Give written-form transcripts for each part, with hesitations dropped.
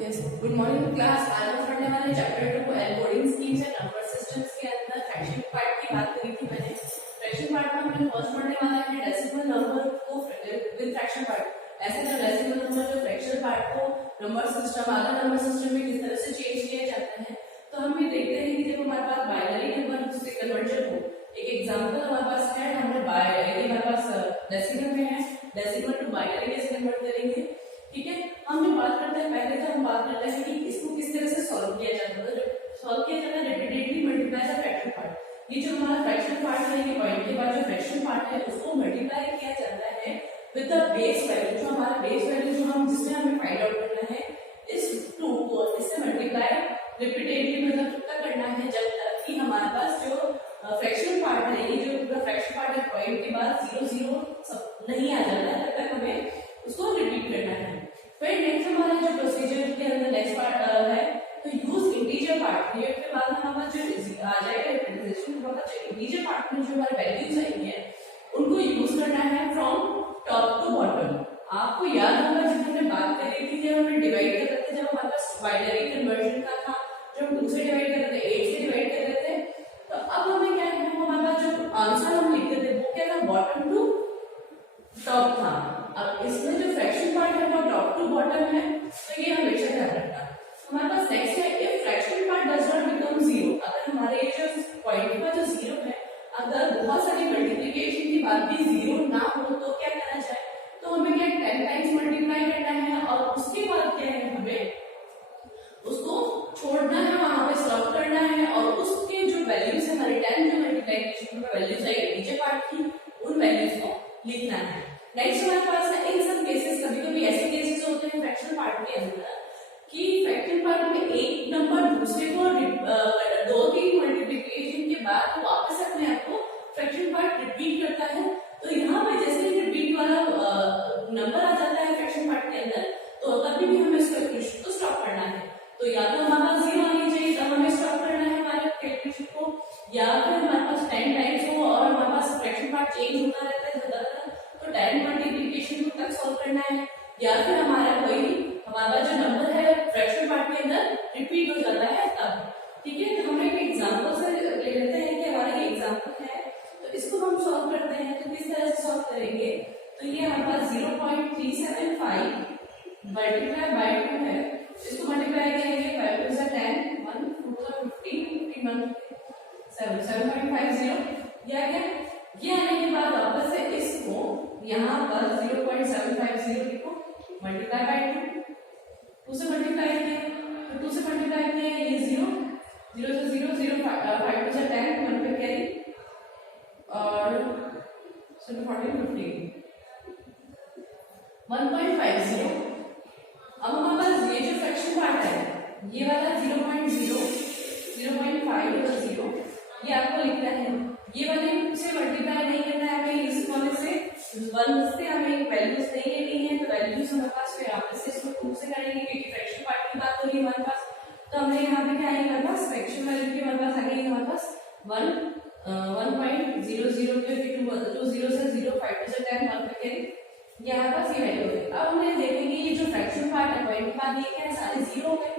Yes, good morning class. आज हम पढ़ने वाले chapter 2 encoding schemes and number systems के अंदर फ्रैक्शन पार्ट की बात करी थी मैंने। फ्रैक्शन पार्ट में हमने फर्स्ट पढ़ने वाला है डेसिमल नंबर को विद फ्रैक्शन पार्ट। ऐसे तो डेसिमल नंबर जो फ्रैक्शन पार्ट को number system other number system में किस तरह से चेंज किया जाता है। तो हम ये देखते हैं कि जब हमारे पास बाइनरी नंबर से कन्वर्जन हो, एक एग्जांपल हमारे पास है, हमने बाइनरी हमारे पास डेसिमल में है, डेसिमल टू बाइनरी कैसे कन्वर्ट करेंगे। ठीक है, हम जो बात करते हैं पहले तो हम बात करते हैं कि इसको किस तरह से सॉल्व किया जाता है। जब सॉल्व किया जाता है repeatedly multiply the fraction part. ये जो हमारा फ्रैक्शन पार्ट है, ये पॉइंट के बाद जो फ्रैक्शन पार्ट है उसको मल्टीप्लाई किया जाता है विद द बेस वैल्यू। जो हमारा बेस वैल्यू जो हम जिसमें हमें फाइंड आउट करना है, इस 2 को इससे मल्टीप्लाई रिपीटेडली मतलब कितना करना है जब तक कि हमारे पास जो फ्रैक्शन पार्ट है, ये जो पूरा फ्रैक्शन पार्ट है पॉइंट के बाद 0 0 नहीं आ जाता तब तक हमें उसको रिपीट करना है। फिर नेक्स्ट हमारा जो प्रोसीजर के अंदर नेक्स्ट पार्ट है तो यूज इंटीजर पार्ट। ये के बाद हमारा जो आ जाएगा रिप्रेजेंटेशन के बाद जो इंटीजर पार्ट में जो हमारे वैल्यूज आएंगे उनको यूज करना है फ्रॉम टॉप टू बॉटम। आपको याद होगा जब हमने बात करी थी, जब हमने डिवाइड कर रहे थे, जब हमारे पास बाइनरी कन्वर्जन का था, जब हम 2 से डिवाइड कर रहे थे, 8 से डिवाइड कर रहे थे, तो अब हमें क्या है, हमारा जो आंसर हम लिखते थे वो क्या था, बॉटम टू टॉप था। अब इसमें जो फ्रैक्शन पार्ट है वो टॉप टू बॉटम है, तो ये हमेशा ध्यान रखना। हमारे पास नेक्स्ट है if fraction part does not become 0। अगर हमारे जो पॉइंट का जो 0 है, अगर बहुत सारी मल्टीप्लिकेशन के बाद भी 0 ना हो तो क्या करना चाहिए, तो हमें क्या 10 टाइम्स मल्टीप्लाई करना है और उसके बाद क्या है, हमें उसको छोड़ना है, वहां पे स्टॉप करना है और उसके जो वैल्यूज है हमारे 10 जो मल्टीप्लिकेशन में वैल्यूज है नीचे पार्ट की, उन वैल्यूज को लिखना है। नेक्स्ट हमारे पास है इन सब केसेस, कभी कभी ऐसे केसेस होते हैं फ्रैक्शन पार्ट के अंदर कि फ्रैक्शन पार्ट में एक नंबर दूसरे को 2-3 मल्टीप्लिकेशन के बाद वापस अपने आप को फ्रैक्शन पार्ट रिपीट करता है। तो यहाँ पे जैसे ही रिपीट वाला नंबर आ जाता है फ्रैक्शन पार्ट के अंदर, तो कभी भी हमें इसको कैलकुलेशन को स्टॉप करना है। तो या तो हमारे पास 0 आनी चाहिए तब हमें स्टॉप करना है हमारे कैलकुलेशन को, या फिर हमारे पास 10 टाइम्स हो और हमारे पास फ्रैक्शन पार्ट चेंज होता रहता है ज्यादातर, तो 10 मल्टीप्लिकेशन को तक सॉल्व करना है, या फिर हमारा जो नंबर है फ्रैक्शन पार्ट के अंदर रिपीट हो जाता है तब। ठीक है, तो हम एक एग्जांपल से ले लेते हैं कि हमारा ये एग्जांपल है, तो इसको हम सॉल्व करते हैं। तो किस तरह से सॉल्व करेंगे, तो ये हमारे पास 0.375 मल्टीप्लाई बाय 2 है, इसको मल्टीप्लाई करेंगे 5 2 10 1 2 15 15 7 7.50 या क्या, ये आने के बाद वापस से इसको यहाँ पर 0.750 लिखो मल्टीप्लाई बाय 2 से मल्टीप्लाई किया, तो 2 से मल्टीप्लाई किया ये 0 0 से 0 0 5 2 से 10 1 पे कैरी और 14 15 1.50। अब हमारे पास ये जो फ्रैक्शन पार्ट है ये वाला 0.0 0.5 और 0 ये आपको लिखना है। ये वाले से मल्टीप्लाई नहीं करना है हमें, इस वाले से 1 से हमें वैल्यूज नहीं लेनी है, तो वैल्यूज हमारे पास फिर आप से इसको 2 से करेंगे क्योंकि फ्रैक्शन पार्ट की बात हो रही है हमारे पास। तो हमने यहाँ पे क्या है हमारे पास फ्रैक्शन वैल्यू की हमारे पास आ गई हमारे पास 1.00 के फिर 2 0 से 0 5 2 से 10 1 पे कैरी, यहाँ पास ये वैल्यू है। अब हमें देखेंगे ये जो फ्रैक्शन पार्ट है पॉइंट के बाद ये क्या है, सारे 0 है,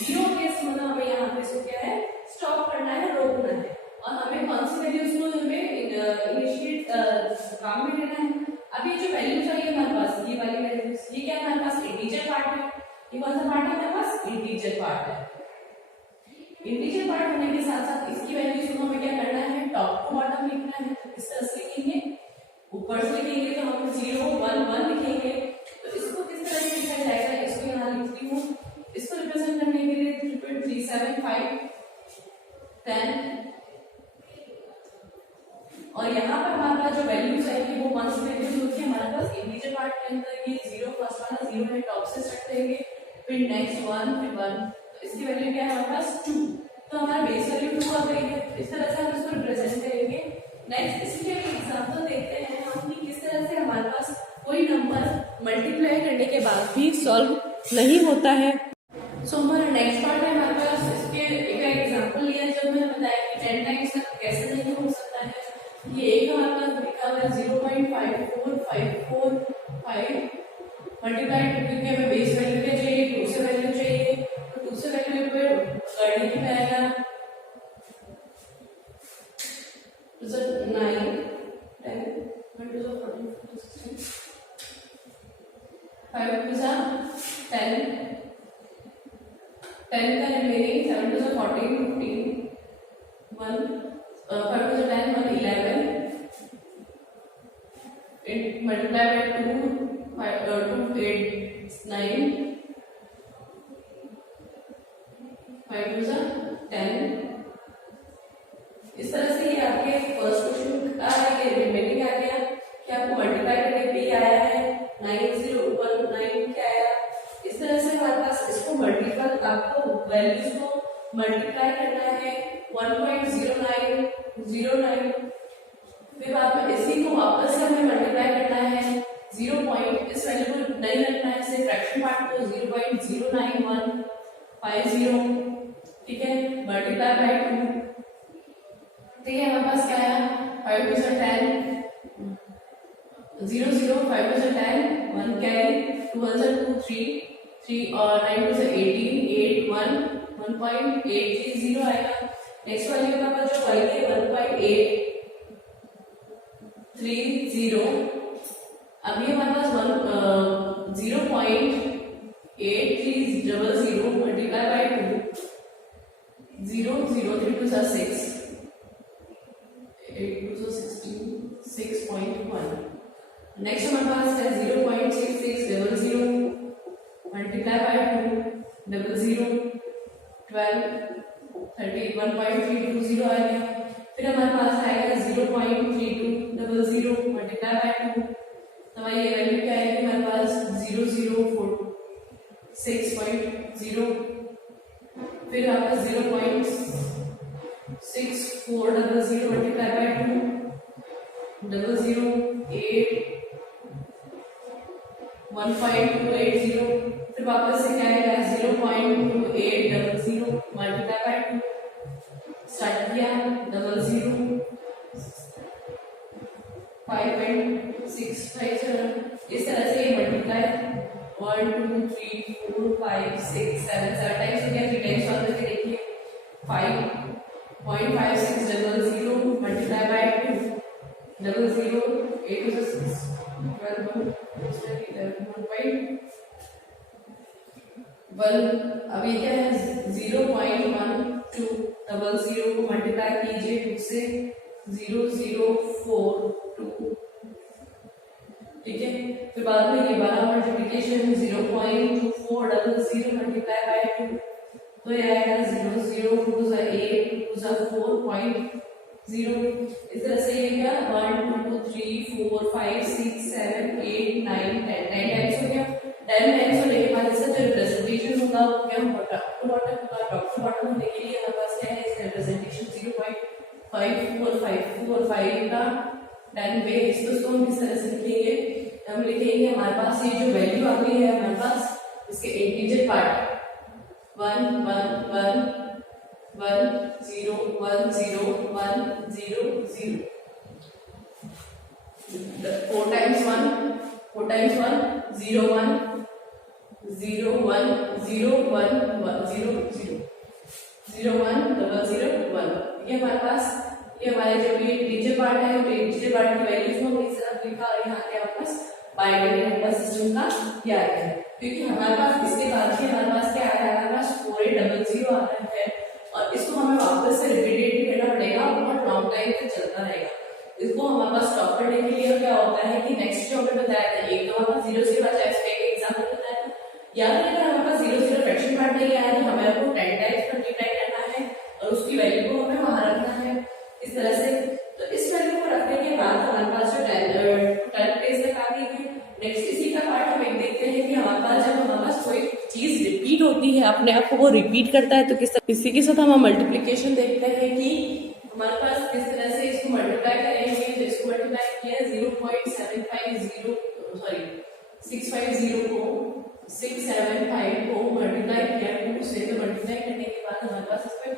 0 के मतलब हमें यहाँ पे इसको क्या है स्टॉप करना है, रोकना है और हमें कौन सी वैल्यूज को हमें इनिशिएट काम में लेना है। अब ये जो वैल्यू चाहिए हमारे पास ये वाली वैल्यूज, ये क्या हमारे पास इंटीजर पार्ट है, ये कौन सा पार्ट है हमारे पास, इंटीजर पार्ट है। इंटीजर पार्ट होने के साथ साथ इसकी वैल्यूज को हमें क्या करना है, टॉप टू बॉटम लिखना है। तो किस तरह से लिखेंगे, ऊपर से लिखेंगे तो हम 0 1 1 लिखेंगे, तो इसको किस तरह से लिखा जाएगा, इसको यहाँ लिखती हूँ, इसको रिप्रेजेंट करने के लिए 3.375 10 और यहाँ पर हमारे पास जो वैल्यूज आएगी वो कौन सी वैल्यूज होती है हमारे पास इंटीजर पार्ट के अंदर, ये 0 फर्स्ट वाला 0 है, टॉप से स्टार्ट करेंगे, फिर नेक्स्ट 1 फिर 1, तो इसकी वैल्यू क्या है हमारे पास 2, तो हमारा बेस वैल्यू 2 आ गई है। इस तरह से हम इसको रिप्रेजेंट करेंगे। नेक्स्ट इसके लिए एग्जांपल देखते हैं हम कि किस तरह से हमारे पास कोई नंबर मल्टीप्लाई करने के बाद भी सॉल्व नहीं होता है। सो हमारा नेक्स्ट पार्ट है हमारे पास, इसके एक एग्जांपल लिया जब मैंने बताया कि 10 टाइम्स तक कैसे नहीं हो सकता है। ये एक हमारे पास लिखा हुआ है 0.5454 5 मल्टीप्लाई, क्योंकि हमें बेस वैल्यू क्या चाहिए, 2 से वैल्यू चाहिए, 5 टू सा 10, 10 का रिमेनिंग 7 टू सा 14, 15, 1 5 टू सा 10, 1 11, it multiply by 2, 5 2 8 9, 5 टू सा 10। इस तरह से ये आपके फर्स्ट क्वेश्चन का ये रिमेनिंग आ गया कि आपको मल्टीप्लाई करने पे ही आया है 9019 क्या आया। इस तरह से हमारे पास इसको मल्टीपल आपको वैल्यूज को मल्टीप्लाई करना है 1.0909, फिर बाद में इसी को वापस से हमें मल्टीप्लाई करना है 0 पॉइंट, इस वैल्यू को नहीं रखना है, सिर्फ फ्रैक्शन पार्ट को 0.09150, ठीक है, मल्टीप्लाई बाय 2। ठीक है, हमारे पास क्या आया 5 टू सा 10, 0 0, 5 टू सा 10, 1 कैरी, 2 1 सा 2 3 3 और 9 टू सा 18 8 1 1.830 आएगा। नेक्स्ट वाली हमारे पास जो y है 1.830, अभी हमारे पास 0.8300 मल्टीप्लाई बाय 2, 0 0 3 टू सा 6, 8 टू सा 16, 6.1। नेक्स्ट हमारे पास है 0.6600 मल्टीप्लाई बाय 2, 00 12 30 1.320 आएगा। फिर हमारे पास आएगा 0.3200 मल्टीप्लाई बाय 2, हमारी ये वैल्यू क्या आएगी हमारे पास 00460। फिर हमारे पास 0.6400 मल्टीप्लाई बाय 2, 008 1.280। फिर वापस से क्या आएगा 0.2800 मल्टीप्लाई बाय 2, स्टार्ट किया 00 5.657। इस तरह से ये मल्टीप्लाई 1 2 3 4 5 6 7 टाइम्स हो गया। 3 टाइम्स और करके देखिए 5.5600 मल्टीप्लाई बाय 2, 00 8 to 6 12 1. अब ये क्या है 0.1200 को मल्टीप्लाई कीजिए 2 से 0042, ठीक है। फिर बाद में ये 12 मल्टीप्लिकेशन 0.2400 मल्टीप्लाई बाय 2, तो ये आएगा 00 2 से 8 2 से 4.0। इस तरह से ये क्या 1 2 3 4 5 6 7 8 9 10 टाइम्स हो गया। 10 टाइम्स होने के बाद इसका जो रिप्रेजेंटेशन होगा वो क्या होगा टॉप टू बॉटम होगा। टॉप टू बॉटम होने के लिए हमारे पास क्या है इसका रिप्रेजेंटेशन 0.5454 का 10 बेस। तो इसको हम किस तरह से लिखेंगे, हम लिखेंगे हमारे पास ये जो वैल्यू आ गई है हमारे पास इसके इंटीजर पार्ट 1 1 1 1 0 1 0 1 0 0 4 times 1 0 1 0 1 0 1 0 0 0 1 0 1। ये हमारे पास ये हमारे जो ये इंटीजर पार्ट है इंटीजर पार्ट की वैल्यूज को हमने इस तरह लिखा और यहाँ के हमारे पास बाइनरी नंबर सिस्टम का क्या है, क्योंकि हमारे पास इसके बाद ही हमारे पास क्या आ रहा है हमारे पास 4800 आ रहा है और इसको हमें वापस से रिपीटेड करना पड़ेगा, बहुत लॉन्ग टाइम तक चलता रहेगा। इसको हमारे पास स्टॉप करने के लिए क्या होता है कि नेक्स्ट जो हमने बताया था एक तो हमारे पास 0 0 एग्जाम्पल बताया था, या फिर अगर हमारे पास 0 0 फ्रैक्शन पार्ट नहीं आया तो हमें को 10 टाइम्स मल्टीप्लाई करना है और उसकी वैल्यू को हमें वहां रखना है इस तरह से। तो इस वैल्यू को रखने के बाद हमारे पास जो 10 प्लेस तक आ गई है। नेक्स्ट इसी का पार्ट हम एक देखते हैं कि हमारे पास जब हमारे पास कोई चीज रिपीट होती है अपने आप को वो रिपीट करता है तो किस इसी के साथ हम मल्टीप्लिकेशन देखते हैं कि हमारे पास किस तरह से इसको मल्टीप्लाई करेंगे। तो इसको मल्टीप्लाई किया 650 को 675 को मल्टीप्लाई किया 2 से, तो मल्टीप्लाई करने के बाद हमारे पास इसमें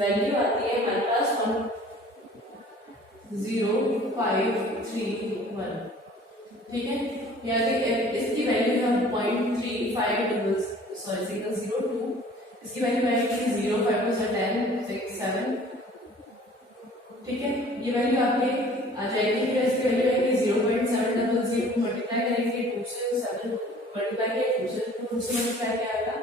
वैल्यू आती है हमारे पास 10531, ठीक है। या इसकी वैल्यू हम 0.35 02, इसकी वैल्यू आएगी 0.5 to 10 6 7, ठीक है। ये वैल्यू आपके आ जाएगी। फिर इसकी वैल्यू आएगी 0.700 मल्टीप्लाई करेंगे 2 से 7 मल्टीप्लाई किया 2 से मल्टीप्लाई किया आएगा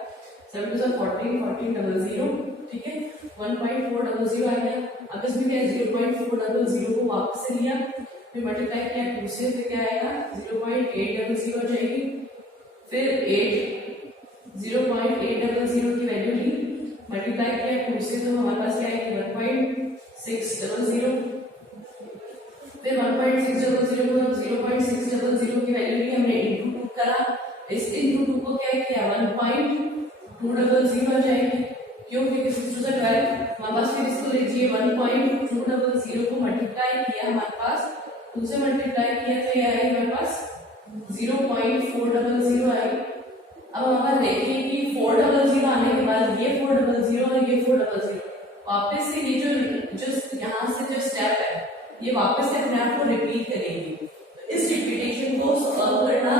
7 2 14 14 00, ठीक है 1.400 आ गया। अब इसमें क्या 0.400 को वापस से लिया, फिर मल्टीप्लाई किया 2 से, फिर क्या आएगा 0.800 हो जाएगी, फिर 0.800 की वैल्यू ली, मल्टीप्लाई किया 2 से, तो हमारे पास क्या आएगी 1.600, फिर 1.600 को 0.600 की वैल्यू ली, हमने इंटू 2 करा, इस इंटू 2 को क्या किया 1.200 आ जाएगी, क्यों क्योंकि 6 2 12 हमारे पास, फिर इसको लीजिए 1.200 को मल्टीप्लाई किया, हमारे पास 2 से मल्टीप्लाई किया तो ये आएगी हमारे पास 0.400 आई। अब हमारे देखिए कि 400 आने के बाद ये 400 और ये 400 वापस से ये जो यहाँ से जो स्टेप है ये वापस से अपने आप को रिपीट करेंगे। तो इस रिपीटेशन को सॉल्व करना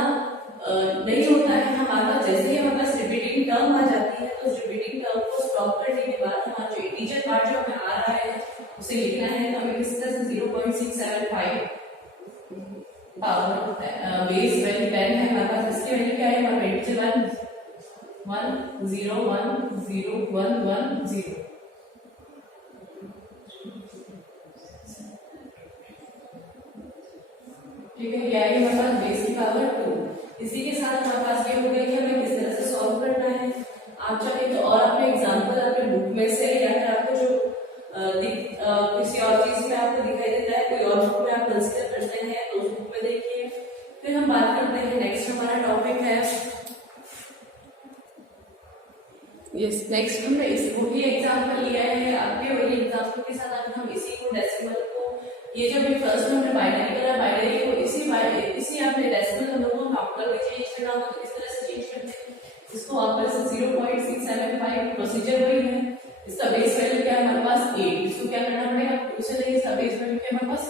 नहीं होता है हमारे पास, जैसे ही हमारे पास रिपीटिंग टर्म आ जाती है तो उस रिपीटिंग टर्म को स्टॉप करने के बाद हमारा जो इंटीजर पार्ट जो हमें आ रहा है उसे लिखना है। तो हमें किस तरह से 0.675 बेस वैल्यू 10 है हमारे पास, इसकी वैल्यू क्या है हमारा इंटीजर 1 0 1 0 1 1 0, ठीक है, क्या है हमारे पास बेस की पावर 2। इसी के साथ हमारे पास ये हो गया कि हमें किस तरह से सॉल्व करना है। आप चाहे तो और अपने एग्जांपल अपने बुक में से या फिर आपको जो किसी और चीज में आपको दिखाई देता है, कोई और बुक में आप कंसीडर करते हैं तो उस बुक में देखिए। फिर हम बात करते हैं, नेक्स्ट हमारा टॉपिक है नेक्स्ट हमने इस वही एग्जांपल लिया है, आपके वही एग्जांपल के साथ अगर हम इसी को डेसिमल को, ये जब भी फर्स्ट में हमने बाइनरी करा, बाइनरी को इसी आपने डेसिमल नंबर को ऑक्टल में चेंज करना हो तो किस तरह से चेंज करते हैं, इसको वापस 0.675 प्रोसीजर वही है। इसका बेस वैल्यू क्या है हमारे पास 8, इसको क्या करना पड़ेगा उसे देखिए, इसका बेस वैल्यू क्या हमारे पास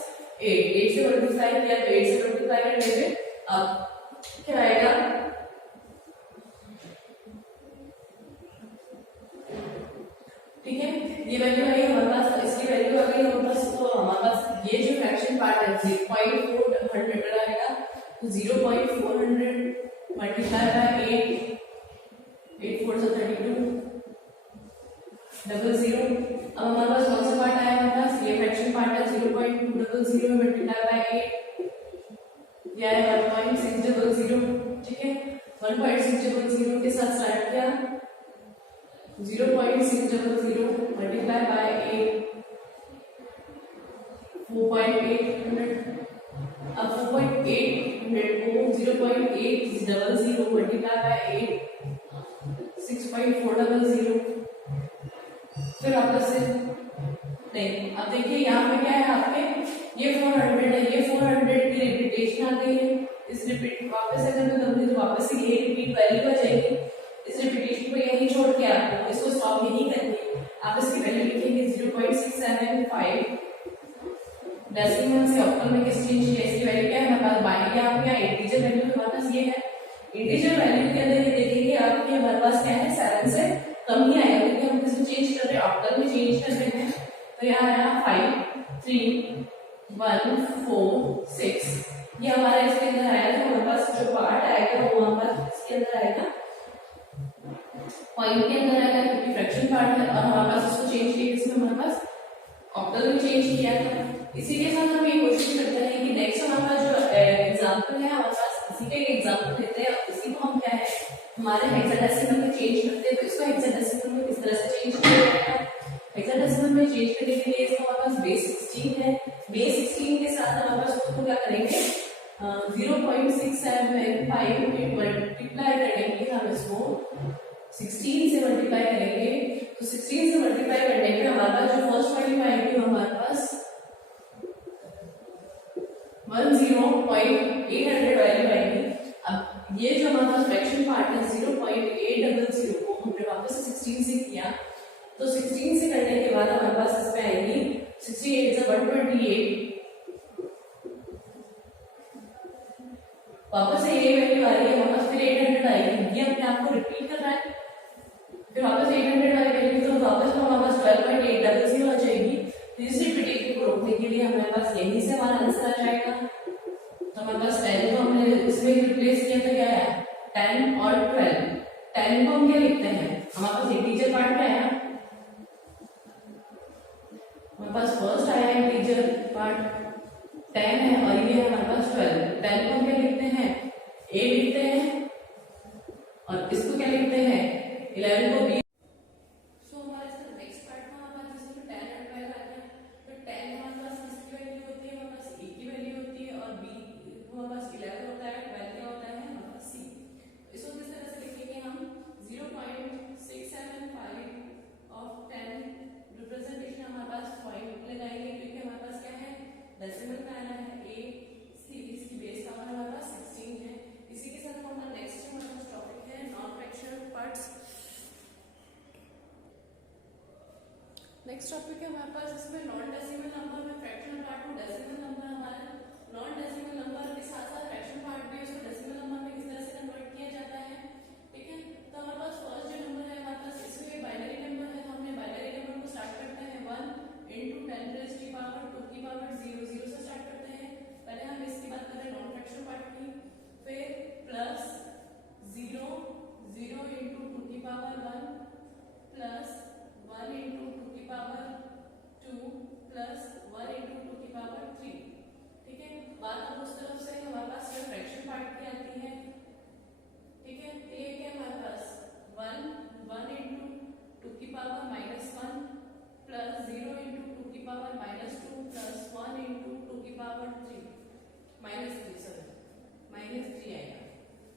8 से मल्टीप्लाई किया तो 8 से मल्टीप्लाई करने पे अब क्या आएगा, ठीक है, ये वैल्यू है हमारे पास, इसकी वैल्यू आ गई हमारे पास। तो हमारे पास ये जो फ्रैक्शन पार्ट है 0.400 आएगा, तो 0.400 मल्टीप्लाई बाय 8 4 से 32 00। अब हमारे पास कौन सा पार्ट आया हमारे पास, ये फ्रैक्शन पार्ट है 0.200 मल्टीप्लाई बाय 8, ये आया 1.600, ठीक है 1.600 के साथ स्टार्ट किया 0.600 मल्टीप्लाई बाय 8 4.800। अब 4.800 को 0.800 मल्टीप्लाई बाय 8 6.400, फिर वापस से नहीं। अब देखिए यहाँ पे क्या है आपके, ये 400 है, ये 400 की रिपीटेशन आ गई है, इस रिपीट वापस से अगर मैं करूँगी तो वापस से ये रिपीट वैल्यू आ जाएगी, इस रिपीटेशन को यहीं छोड़ के आपको इसको स्टॉप नहीं करके आप इसकी वैल्यू लिखेंगे 0.675 डेसिमल से ऑक्टल में किस चेंज किया, इसकी वैल्यू क्या है हमारे पास बाइनरी, आप क्या इंटीजर वैल्यू हमारे पास ये है, इंटीजर वैल्यू के अंदर ये देखेंगे आपके हमारे पास क्या है 7 से कम ही आएगा क्योंकि हम किसमें चेंज कर रहे हैं, ऑक्टल में चेंज कर रहे हैं। तो यहाँ आया 5 3 1 4 6, ये हमारा इसके अंदर आया था, हमारे पास जो पार्ट आएगा वो हमारे पास इसके अंदर आएगा पॉइंट के अंदर आएगा क्योंकि फ्रैक्शन पार्ट है, और हमारे पास उसको चेंज किया इसमें हमारे पास ऑक्टल में चेंज किया था। इसी के साथ हम ये कोशिश करते हैं कि नेक्स्ट हमारे पास जो एग्जांपल है हमारे पास इसी का एक एग्जांपल देते हैं, इसी को हम क्या है हमारे हेक्साडेसिमल में चेंज करते हैं। तो इसको हेक्साडेसिमल में किस तरह से चेंज किया जाएगा, हेक्साडेसिमल में चेंज करने के लिए इसका हमारे पास बेस 16 है, बेस 16 के साथ हमारे पास उसको क्या करेंगे 0.675 मल्टीप्लाई करेंगे, हम इसको 16 से मल्टीप्लाई करेंगे, तो 16 से मल्टीप्लाई करने पे हमारे पास जो फर्स्ट वैल्यू आएगी हमारे पास 10.800 वैल्यू आएगी। अब ये जो हमारे पास फ्रैक्शन पार्ट है 0.800 को हमने वापस 16 से किया, तो 16 से करने के बाद हमारे पास इसमें आएगी 68 से 128, वापस से ये वैल्यू आ रही है हमारे पास, फिर 800 आएगी, ये अपने आप को रिपीट कर रहा है, फिर वापस 800 वाली वैल्यू तो वापस हमारे पास 12.800 आ जाएगी। तो इस रिपीटेशन को रोकने के लिए हमारे पास यहीं से हमारा आंसर आ जाएगा। तो हमारे पास पहले तो हमने इसमें रिप्लेस किया तो क्या है 10 और 12। 10 को हम क्या लिखते हैं, हमारे पास इंटीजर पार्ट में आया, हमारे पास फर्स्ट आया इंटीजर पार्ट 10 है और ये है हमारे पास 12। 10 को हम क्या लिखते हैं, a लिखते हैं और इसको क्या लिखते हैं, 11 को b। सो हमारे इसका नेक्स्ट पार्ट में हमारे पास जिसमें 10 और 12 आता है, तो 10 हमारे पास किसकी वैल्यू होती है, हमारे पास a की वैल्यू होती है और b हमारे पास 11 होता है, 12 क्या होता है हमारे पास c। तो इसको किस तरह से लिखेंगे हम, 0.675 ऑफ 10 रिप्रेजेंटेशन हमारे पास पॉइंट लगाएंगे क्योंकि हमारे पास क्या है, डेसिमल में आना है, a c इसकी बेस पावर हमारे पास 16 है। इसी के साथ हमारा नेक्स्ट हमारा टॉपिक है non fractional parts. Next topic है हमारे पास इसमें नॉन डेसिमल नंबर में फ्रैक्शनल पार्ट में डेसिमल नंबर हमारा नॉन डेसिमल नंबर के साथ साथ फ्रैक्शनल पार्ट भी उसको डेसिमल नंबर में किस तरह से कन्वर्ट किया जाता है, ठीक है। तो हमारे पास फर्स्ट जो नंबर है हमारे पास इसमें बाइनरी नंबर है, तो हमने बाइनरी नंबर को स्टार्ट करते हैं 1 into 10 raised to power 2 की पावर 0 0 से स्टार्ट करते हैं। पहले हम इसकी बात करें नॉन फ्रैक्शनल पार्ट की, फिर प्लस 0 0 into 2 की पावर 1 प्लस 1 into 2 की पावर 2 प्लस 1 into 2 की पावर 3, ठीक है। बात अब उस तरफ से हमारे पास ये फ्रैक्शन पार्ट की आती है, ठीक है। ये क्या हमारे पास 1 into 2 की पावर -1 प्लस 0 into 2 की पावर -2 प्लस 1 into 2 की पावर 3 -3 आएगा,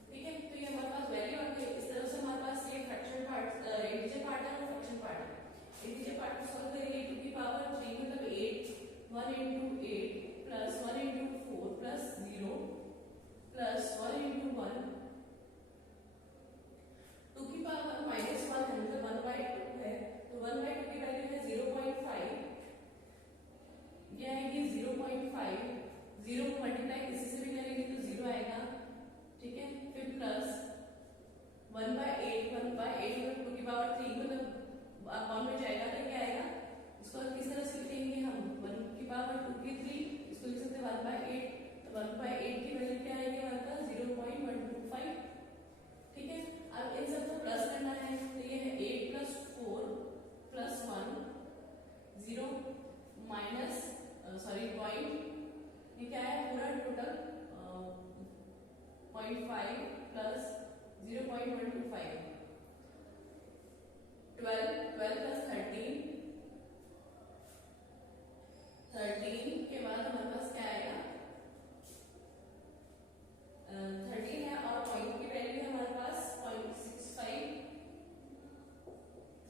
ठीक है। तो ये हमारे पास वैल्यू आ गई। इस तरह से हमारे पास ये फ्रैक्शन पार्ट इंटीजर पार्ट है और फ्रैक्शन पार्ट है। इंटीजर पार्ट को सॉल्व करेंगे 2 की पावर 3 मतलब 8 1 into 8 plus 1 into 4 plus 0 plus 1 into 1 2 की पावर -1 है मतलब 1/2 है, तो 1/2 की वैल्यू है 0.5, ये आएगी 0.5, 0 को मल्टीप्लाई किसी से भी करेंगे तो 0 आएगा, ठीक है। फिर प्लस 1/8 मतलब 2 की पावर 3 मतलब अपॉन में जाएगा तो क्या आएगा, इसको किस तरह से लिखेंगे हम, 1 की पावर 2 की 3 इसको लिख सकते हैं 1/8, तो 1/8 की वैल्यू क्या आएगी हमारे पास 0.125, ठीक है। अब इन सब को प्लस करना है तो ये है 8 प्लस 4 प्लस 1 0 माइनस पॉइंट, ये क्या है पूरा टोटल 0.5 प्लस 0.125 12 प्लस 13 के बाद हमारे पास क्या आएगा 13 है और पॉइंट की वैल्यू है हमारे पास 0.65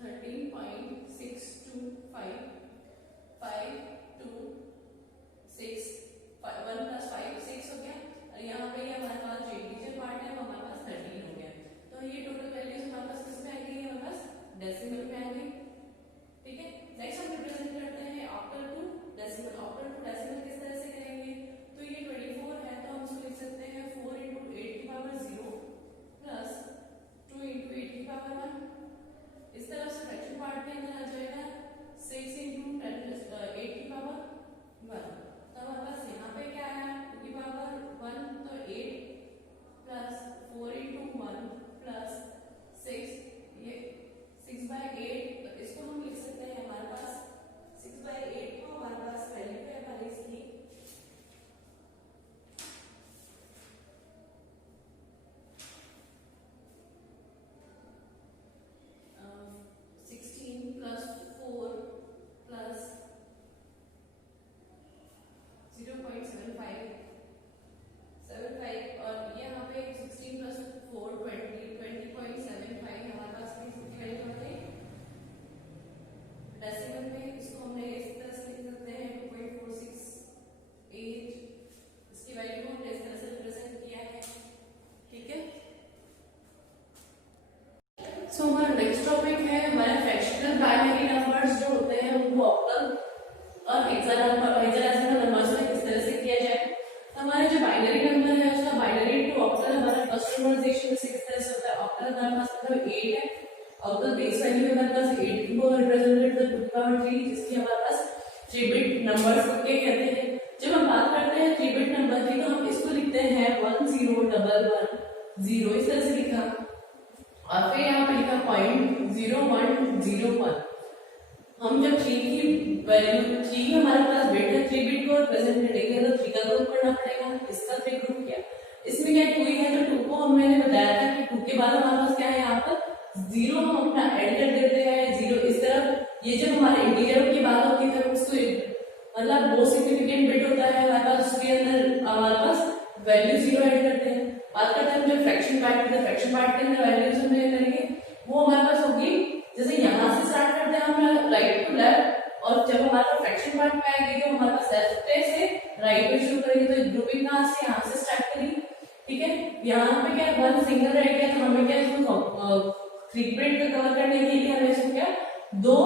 13.625 5 2 6 1 प्लस 5 6 हो गया और यहाँ पे हमारे पास जो इंटीजर पार्ट है वो हमारे पास 13 हो गया। तो ये टोटल वैल्यूज हमारे पास किस में आ गई है, हमारे पास डेसिमल में आ गई, ठीक है। नेक्स्ट हम रिप्रेजेंट करते हैं octal to decimal. Octal to decimal किस तरह से करेंगे, तो ये 24 है तो हम इसको लिख सकते हैं 4 into 8 की पावर 0 प्लस 2 into 8 की पावर 1। इस तरह से फ्रैक्शन पार्ट के अंदर आ जाएगा 6 into 10 8 की पावर 1। तो हमारे पास यहाँ पे क्या है 2 की पावर 1 तो 8 प्लस 4 into 1 प्लस 6, ये 6/8, तो इसको हम लिख सकते हैं हमारे पास 6/8 को हमारे पास वैल्यू है हमारी इसकी 16 प्लस 4 प्लस 0.75 और यहाँ पे 16 प्लस 4 20.75 हमारे पास की वैल्यू हो गई डेसिमल में। इसको हमने इस तरह से लिख सकते हैं 2.468, इसकी वैल्यू को हमने इस तरह से रिप्रेजेंट किया है, ठीक है। सो हमारा नेक्स्ट टॉपिक है हमारे फ्रैक्शनल बाइनरी नंबर्स जो होते हैं उनको ऑक्टल और हेक्साडेसिमल नंबर्स में किस तरह से किया जाए। हमारे जो बाइनरी नंबर है उसका बाइनरी टू ऑक्टल हमारा फर्स्ट नंबराइजेशन से किस तरह से होता है, ऑक्टल हमारे पास मतलब 8 है, ऑक्टल बेस वैल्यू हमारे पास 8 को रिप्रेजेंटेड विद 2 की पावर 3 जिसकी हमारे पास 3 बिट नंबर्स के कहते हैं। जब हम बात करते हैं 3 बिट नंबर की तो हम इसको लिखते हैं 1011 0 इस तरह से लिखा, और फिर यहाँ पे लिखा 0.0101। हम जब 3 की वैल्यू 3 हमारे पास बिट है, 3 बिट को रिप्रेजेंट करेंगे तो 3 का ग्रुप करना पड़ेगा, इसका 3 ग्रुप किया। इसमें क्या 2 ही है तो 2 को मैंने बताया था कि 2 के बाद हमारे पास क्या है, यहाँ पर 0 हम अपना ऐड कर देते हैं, 0 इस तरफ। ये जब हमारे इंटीजर की बात होती है उसको मतलब बहुत सिग्निफिकेंट बिट होता है हमारे पास, उसके अंदर हमारे पास वैल्यू 0 ऐड करते हैं। बात करते हैं जब फ्रैक्शन पार्ट की, तो फ्रैक्शन पार्ट के अंदर वैल्यूज हम ऐड करेंगे, वो हमारे पास होगी जैसे यहाँ से स्टार्ट करते हैं हम राइट टू लेफ्ट, और जब हमारे पास फ्रैक्शन पार्ट में आएगी तो हमारे पास लेफ्ट से राइट पे शुरू करेंगे। तो ग्रुपिंग कहाँ से, यहाँ से स्टार्ट करेंगे, ठीक है। यहाँ पे क्या 1 सिंगल रह गया, तो हमें क्या इसको 3 बिट को कवर करने के लिए हमें इसको क्या 2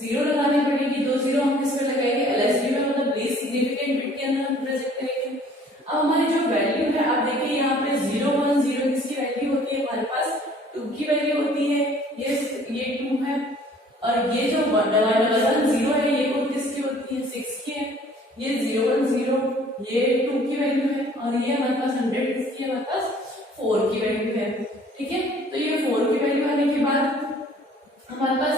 0 लगानी पड़ेगी। 2 0 हम किस पे लगाएंगे, एलएसबी में, मतलब लीस्ट सिग्निफिकेंट बिट के अंदर हम प्रेजेंट करेंगे। अब हमारी जो वैल्यू है, आप देखिए यहाँ पे 0 1 0 किसकी वैल्यू होती है, हमारे पास 2 की वैल्यू होती है, ये 2 है। और ये जो 1 1 0 है, ये कोड किसकी होती है, 6 की है। ये 0 1 0 ये 2 की वैल्यू है, और ये हमारे पास 100 किसकी है, हमारे पास 4 की वैल्यू है, ठीक है। तो ये 4 की वैल्यू आने के बाद हमारे पास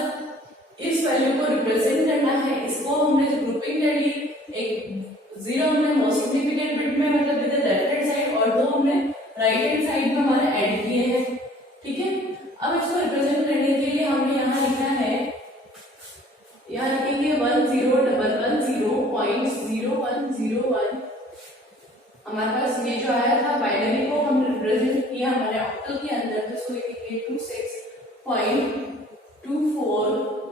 इस वैल्यू को रिप्रेजेंट करना है, इसको हमने जो ग्रुपिंग कर ली, एक 0 हमने मोस्ट सिग्निफिकेंट बिट में मतलब with the left hand side, और 2 हमने राइट हैंड साइड में हमारे ऐड किए हैं, ठीक है। अब इसको रिप्रेजेंट करने के लिए हमने यहाँ लिखा है, यहाँ लिखेंगे 1011.0101। हमारे पास ये जो आया था बाइनरी को हमने रिप्रेजेंट किया हमारे ऑक्टल के अंदर, तो इसको लिखेंगे 26.24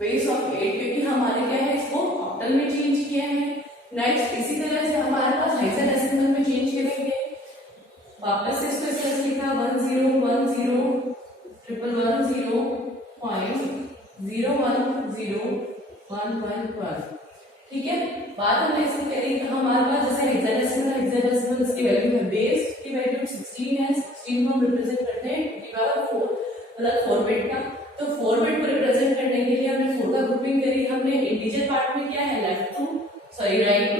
बेस ऑफ 8, क्योंकि हमारे क्या है इसको ऑक्टल में चेंज किया है। नेक्स्ट इसी तरह से हमारे पास हेक्साडेसिमल में चेंज करेंगे, वापस से इसको इस तरह से लिखा 1010.010.01011, ठीक है। बात हमने इसकी करी, हमारे पास जैसे हेक्साडेसिमल इसकी वैल्यू है, बेस की वैल्यू 16 है, 16 को हम रिप्रेजेंट करते हैं 4 मतलब 4 बिट का। तो 4 बिट को रिप्रेजेंट करने के लिए हमने 4 का ग्रुपिंग करी। हमने इंटीजर पार्ट में क्या है, राइट टू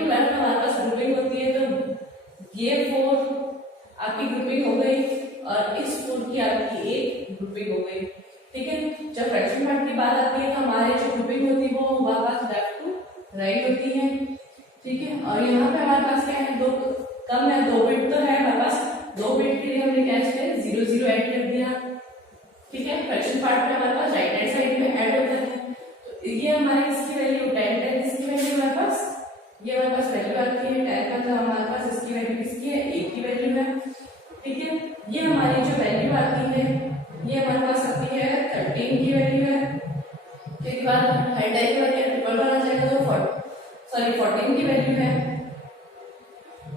लेफ्ट हमारे पास ग्रुपिंग होती है, तो ये 4 आपकी ग्रुपिंग हो गई, और इस 4 की आपकी एक ग्रुपिंग हो गई, ठीक है। जब फ्रैक्शन पार्ट की बात आती है तो हमारे जो ग्रुपिंग होती है वो हमारे पास लेफ्ट टू राइट होती है, ठीक है। और यहाँ पे हमारे पास क्या है, 2 कम है, 2 बिट तो है हमारे पास, 2 बिट के लिए हमने क्या किया 0 0 ऐड कर दिया, ठीक है। फ्रैक्शन पार्ट में हमारे पास राइट हैंड साइड में ऐड होता है, तो ये हमारी इसकी वैल्यू 10 इसकी वैल्यू हमारे पास, ये हमारे पास वैल्यू आती है 10 का, तो हमारे पास इसकी वैल्यू किसकी है, 1 की वैल्यू है, ठीक है। ये हमारी जो वैल्यू आती है ये हमारे पास आती है 13 की वैल्यू है, फिर बाद हेड की वैल्यू ट्रिपल आ जाएगा, तो 14 की वैल्यू है,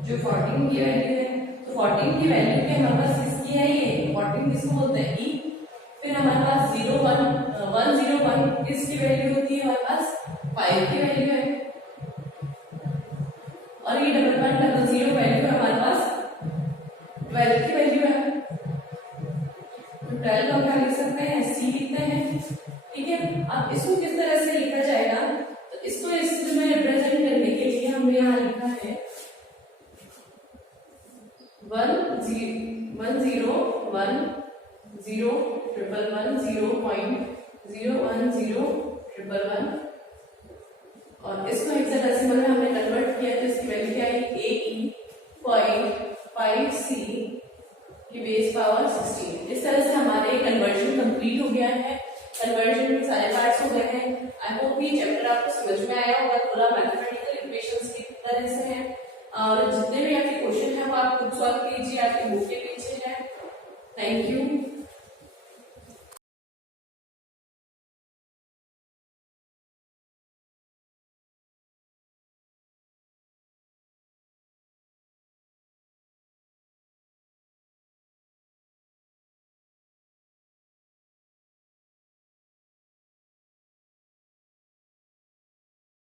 जो 14 की वैल्यू है, तो 14 की वैल्यू के हमारे पास किसकी है, ये 14 किसको बोलते हैं, ई। फिर हमारे पास 101 किसकी वैल्यू होती है, हमारे पास 5 की वैल्यू है, और ये 1100 वैल्यू हमारे पास 12 की वैल्यू है, तो 12 हम क्या लिख सकते हैं, सी लिखते हैं, ठीक है। अब इसको किस तरह से लिखा जाएगा, तो इसको इसमें रिप्रेजेंट करने के लिए हमने यहाँ लिखा है 1010.01011, और इसको हेक्साडेसिमल में हमने कन्वर्ट किया तो इसकी वैल्यू क्या आई, 80.5C की बेस पावर 16। इस तरह से हमारे कन्वर्जन कंप्लीट हो गया है, कन्वर्जन सारे पार्ट्स हो गए हैं। आई होप ये चैप्टर आपको समझ में आया होगा, थोड़ा मैथमेटिकल इक्वेशंस की तरह से है, और जितने भी आपके क्वेश्चन है वो आप खुद सॉल्व कीजिए, आपके बुक के पीछे है। Thank you.